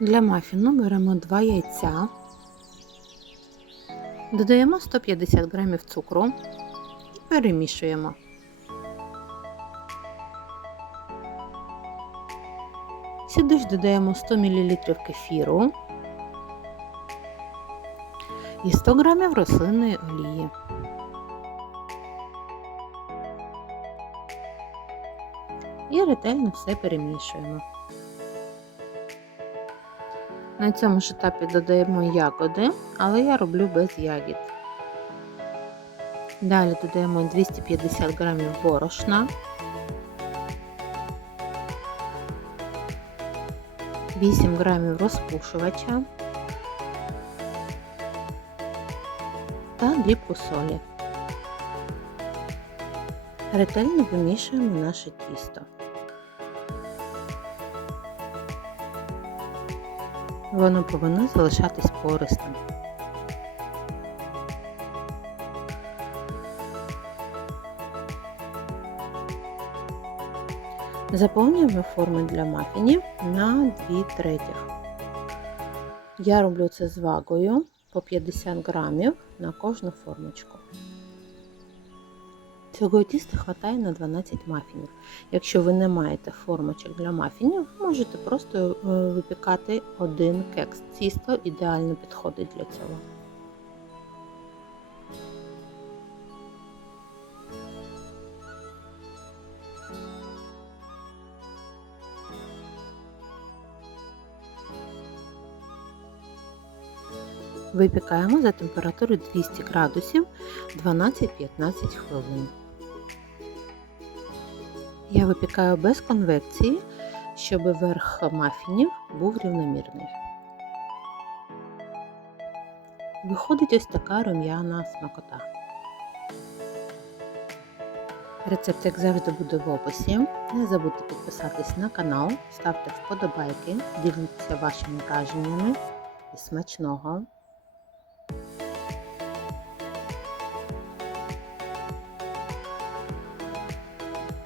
Для мафіну беремо 2 яйця, додаємо 150 г цукру і перемішуємо. Сюди ж додаємо 100 мл кефіру і 100 г рослинної олії. І ретельно все перемішуємо. На цьому ж етапі додаємо ягоди, але я роблю без ягід. Далі додаємо 250 г борошна, 8 г розпушувача та дрібку солі. Ретельно вимішуємо наше тісто. Воно повинно залишатись пористим. Заповнюємо форми для мафінів на 2 третіх. Я роблю це з вагою по 50 грамів на кожну формочку. Цього тіста вистачає на 12 мафінів. Якщо ви не маєте формочок для мафінів, можете просто випікати один кекс. Тісто ідеально підходить для цього. Випікаємо за температурою 200 градусів 12-15 хвилин. Я випікаю без конвекції, щоб верх мафінів був рівномірний. Виходить ось така рум'яна смакота. Рецепт, як завжди, буде в описі. Не забудьте підписатись на канал, ставте вподобайки, діліться вашими враженнями і смачного!